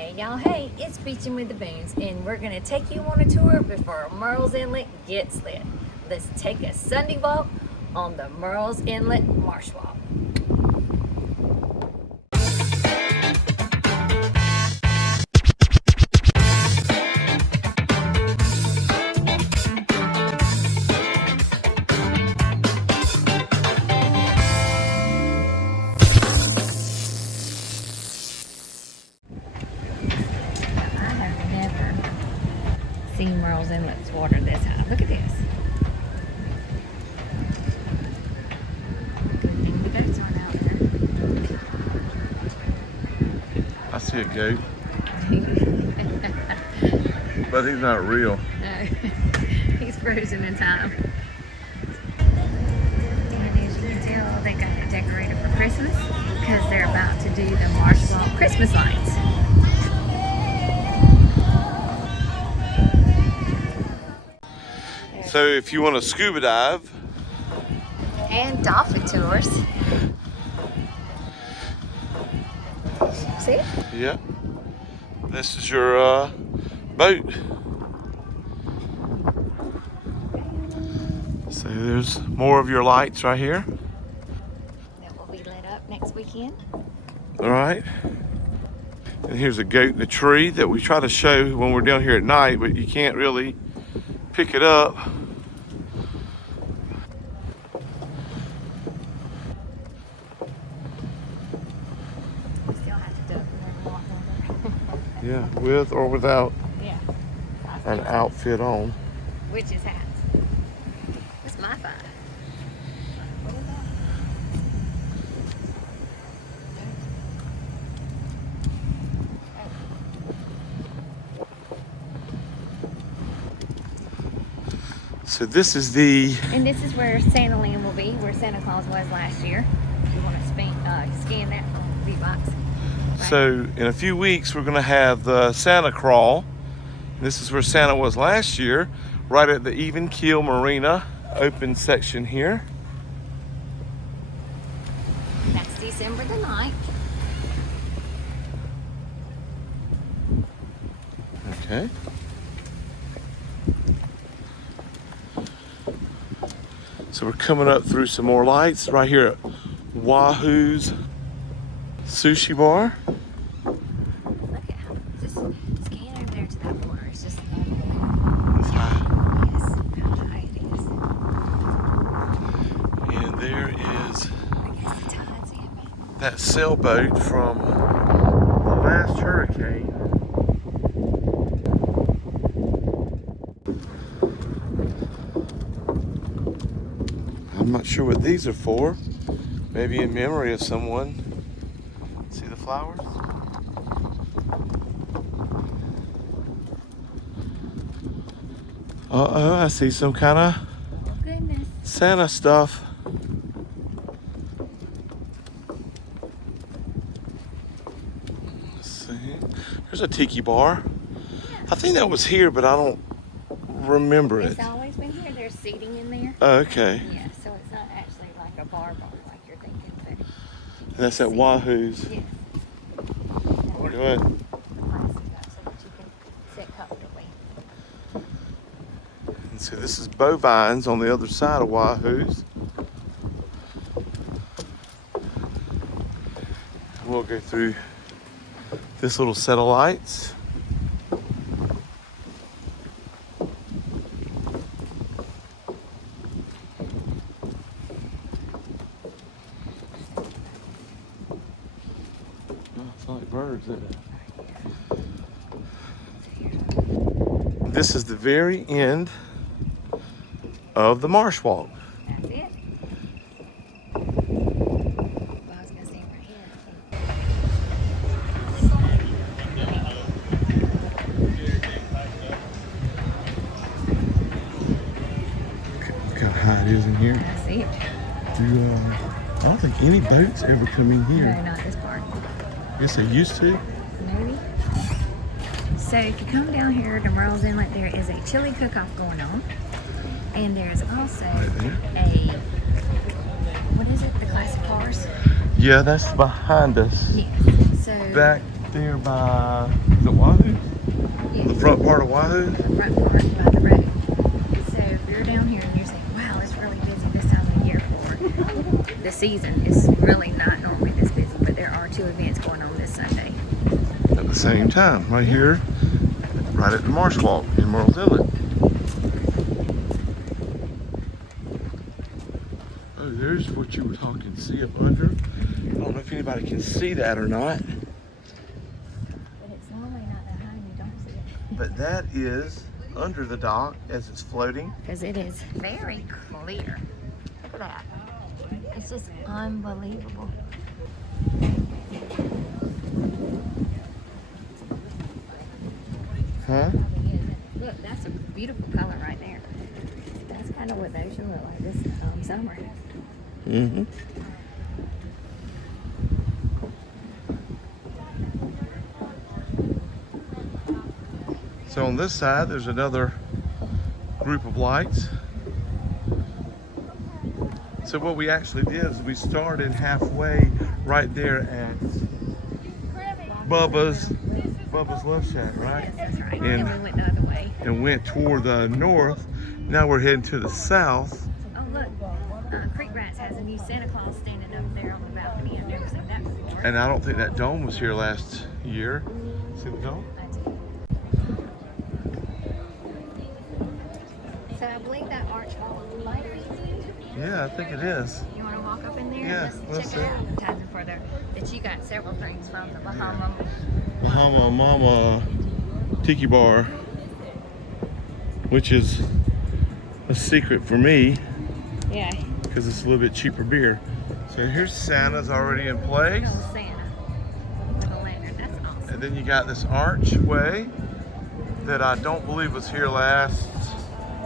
Hey y'all, hey, it's Beachin With The Boones, and we're going to take you on a tour before Myrrell's Inlet gets lit. Let's take a Sunday walk on the Myrrell's Inlet Marsh Walk. Seen Myrrell's Inlet's water this high. Look at this. Good thing the boats aren't out there. I see a goat. But he's not real. No, he's frozen in time. And as you can tell, they got it decorated for Christmas because they're about to do the Marsh Walk Christmas lights. So if you want to scuba dive and dolphin tours. See? Yeah. This is your boat. So there's more of your lights right here. That will be lit up next weekend. All right. And here's a goat in a tree that we try to show when we're down here at night, but you can't really pick it up. Yeah, with or without an outfit on. Which is hats. What's my five? What is that? So this is the... And this is where Santa Land will be, where Santa Claus was last year. If you want to scan that from V-Box. Right. So in a few weeks, we're gonna have the Santa Crawl. This is where Santa was last year, right at the Even Keel Marina open section here. That's December the 9th. Okay. So we're coming up through some more lights right here at Wahoo's Sushi Bar. Look at how, just scan over there to that water. It's just That's high. yes, how high it is. And there is I guess the tide's in. that sailboat from the last hurricane. I'm not sure what these are for. Maybe in memory of someone. See the flowers? Uh-oh, I see some kind of Oh goodness. Santa stuff. Let's see. There's a tiki bar. I think that was here, but I don't remember it. It's always been here. There's seating in there. Oh, okay. Yeah, so it's not actually like a bar like you're thinking. But And that's at Wahoo's. yes. Go ahead. The glass is up so that you can sit comfortably. And so this is Bovines on the other side of Wahoo's. We'll go through this little set of lights. It's like birds, isn't it? This is the very end of the Marsh Walk. That's it. Well, I was gonna say right here. Look how high it is in here. That's it. I don't think any boats ever come in here. No, not this part. Yes, they used to. Maybe. So if you come down here to Myrrell's Inlet, there is a chili cook-off going on. And there's also Right there. a, what is it, the classic cars? Yeah, that's behind us. Yes. So Back there by the Wahoo? Yeah. The front part of Wahoo? The front part by the road. So if you're down here and you're saying, wow, it's really busy this time of year for the season, it's really not normally this busy, but there are 2 events going on this Sunday. At the same time, right here, right at the Marsh Walk in Myrtle's Inlet. Oh, there's what you were talking, see up under. I don't know if anybody can see that or not. But it's normally not that high and you don't see it. But that is under the dock as it's floating. Because it is very clear. Look at that. It's just unbelievable. Huh? Look, that's a beautiful color right there. That's kind of what the ocean looked like this summer. Mm-hmm. So on this side, there's another group of lights. So what we actually did is we started halfway right there at Bubba's Love Shack, right? Yes, that's right. And we went the other way. And went toward the north. Now we're heading to the south. Oh look, Creek Rats has a new Santa Claus standing up there on the balcony. I've never seen that before. And I don't think that dome was here last year. See the dome? So I believe that arch wall is lighter. Yeah, I think it is. You want to walk up in there? Yeah, Let's check it out. Advertising for there that you got several things from the Bahama Mama Tiki Bar, which is a secret for me Yeah. because it's a little bit cheaper beer. So here's Santa's already in place. Little Santa with a lantern. That's awesome. And then you got this archway that I don't believe was here last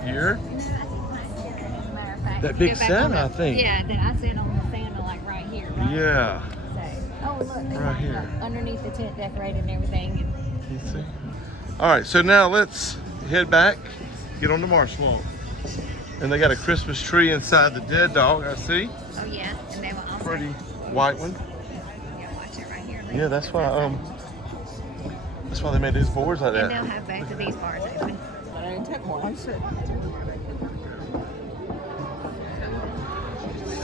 year. No, I think last year, as a matter of fact. That you big go back on Santa, I think. Yeah, that I said on the Santa, like right here, right? Yeah. So, oh look, they Right got here. underneath the tent decorated and everything. You see? All right, so now let's head back, get on the Marsh Walk. And they got a Christmas tree inside the dead dog, I see. Oh yeah, and they will also. Pretty white one. Yeah, watch it right here. Look. Yeah, that's why they made these boards like And they'll that. have both of these bars open.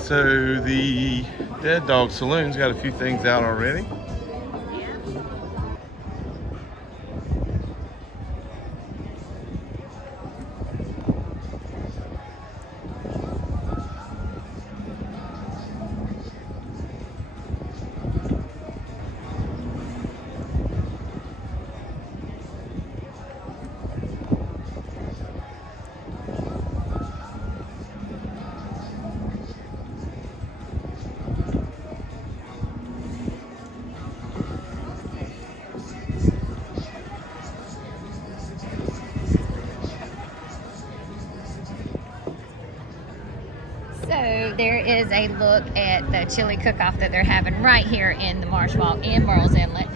So the Dead Dog Saloon's got a few things out already. Yeah. So there is a look at the chili cook-off that they're having right here in the Marsh Walk in Myrtle's Inlet.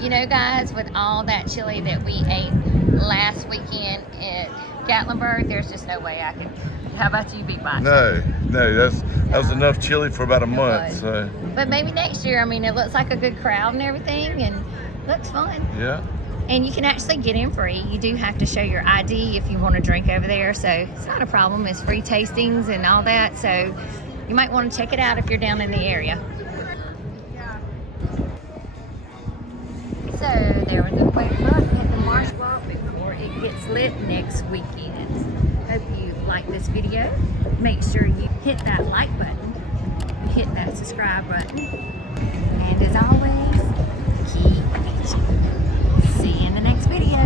You know, guys, with all that chili that we ate last weekend at Gatlinburg, there's just no way I could. How about you, Big Bite? No, that was enough chili for about a month. was. So But maybe next year. I mean, it looks like a good crowd and everything, and looks fun. yeah. And you can actually get in free. You do have to show your ID if you want to drink over there, so it's not a problem. It's free tastings and all that, so you might want to check it out if you're down in the area. So there was a quick look at the Marsh Walk before it gets lit next weekend. Hope you like this video. Make sure you hit that like button, hit that subscribe button, and as always, keep beaching. See you in the next video.